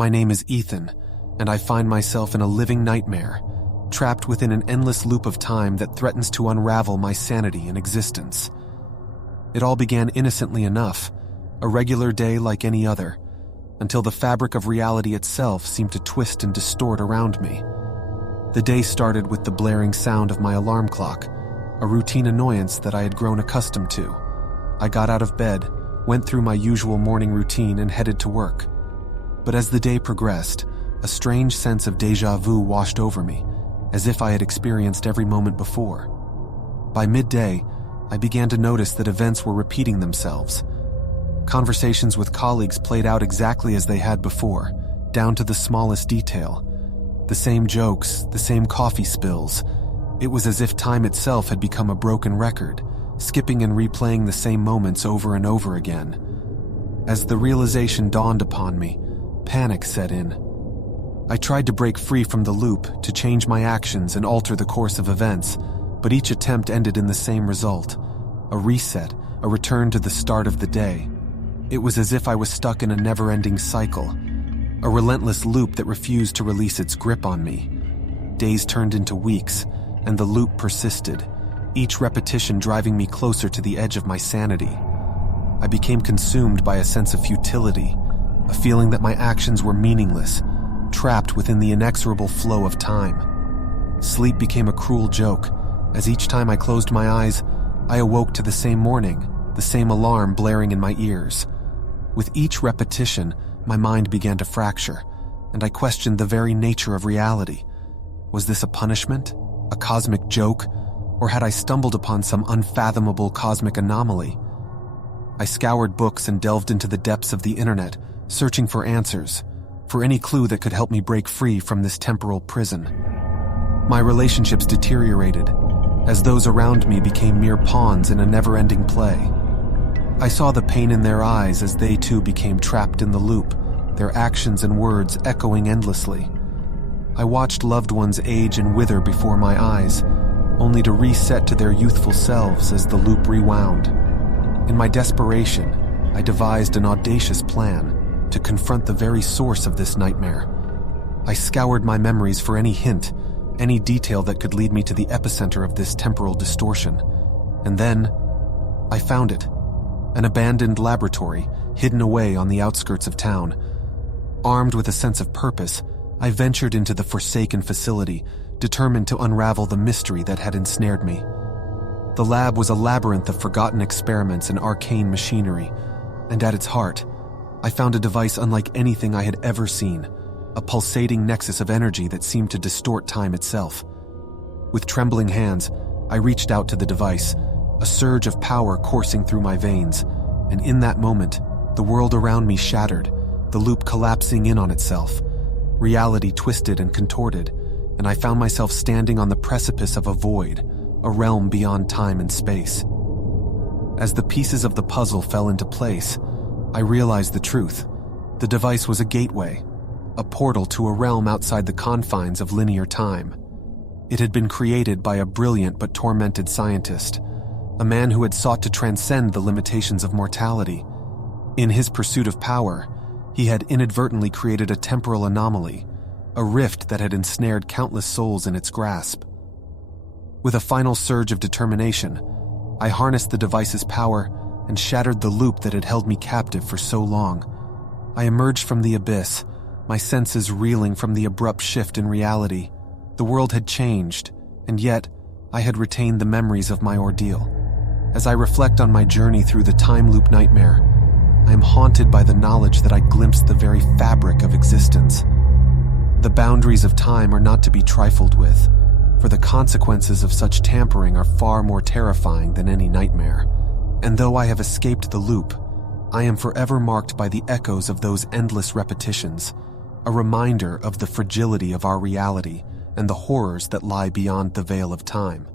My name is Ethan, and I find myself in a living nightmare, trapped within an endless loop of time that threatens to unravel my sanity and existence. It all began innocently enough, a regular day like any other, until the fabric of reality itself seemed to twist and distort around me. The day started with the blaring sound of my alarm clock, a routine annoyance that I had grown accustomed to. I got out of bed, went through my usual morning routine, and headed to work. But as the day progressed, a strange sense of déjà vu washed over me, as if I had experienced every moment before. By midday, I began to notice that events were repeating themselves. Conversations with colleagues played out exactly as they had before, down to the smallest detail. The same jokes, the same coffee spills. It was as if time itself had become a broken record, skipping and replaying the same moments over and over again. As the realization dawned upon me, panic set in. I tried to break free from the loop, to change my actions and alter the course of events, but each attempt ended in the same result: a reset, a return to the start of the day. It was as if I was stuck in a never-ending cycle, a relentless loop that refused to release its grip on me. Days turned into weeks, and the loop persisted, each repetition driving me closer to the edge of my sanity. I became consumed by a sense of futility, a feeling that my actions were meaningless, trapped within the inexorable flow of time. Sleep became a cruel joke, as each time I closed my eyes, I awoke to the same morning, the same alarm blaring in my ears. With each repetition, my mind began to fracture, and I questioned the very nature of reality. Was this a punishment? A cosmic joke? Or had I stumbled upon some unfathomable cosmic anomaly? I scoured books and delved into the depths of the internet, searching for answers, for any clue that could help me break free from this temporal prison. My relationships deteriorated, as those around me became mere pawns in a never-ending play. I saw the pain in their eyes as they too became trapped in the loop, their actions and words echoing endlessly. I watched loved ones age and wither before my eyes, only to reset to their youthful selves as the loop rewound. In my desperation, I devised an audacious plan to confront the very source of this nightmare. I scoured my memories for any hint, any detail that could lead me to the epicenter of this temporal distortion. And then, I found it. An abandoned laboratory, hidden away on the outskirts of town. Armed with a sense of purpose, I ventured into the forsaken facility, determined to unravel the mystery that had ensnared me. The lab was a labyrinth of forgotten experiments and arcane machinery, and at its heart, I found a device unlike anything I had ever seen, a pulsating nexus of energy that seemed to distort time itself. With trembling hands, I reached out to the device, a surge of power coursing through my veins, and in that moment, the world around me shattered, the loop collapsing in on itself. Reality twisted and contorted, and I found myself standing on the precipice of a void, a realm beyond time and space. As the pieces of the puzzle fell into place, I realized the truth. The device was a gateway, a portal to a realm outside the confines of linear time. It had been created by a brilliant but tormented scientist, a man who had sought to transcend the limitations of mortality. In his pursuit of power, he had inadvertently created a temporal anomaly, a rift that had ensnared countless souls in its grasp. With a final surge of determination, I harnessed the device's power and shattered the loop that had held me captive for so long. I emerged from the abyss, my senses reeling from the abrupt shift in reality. The world had changed, and yet I had retained the memories of my ordeal. As I reflect on my journey through the time loop nightmare, I am haunted by the knowledge that I glimpsed the very fabric of existence. The boundaries of time are not to be trifled with, for the consequences of such tampering are far more terrifying than any nightmare. And though I have escaped the loop, I am forever marked by the echoes of those endless repetitions, a reminder of the fragility of our reality and the horrors that lie beyond the veil of time.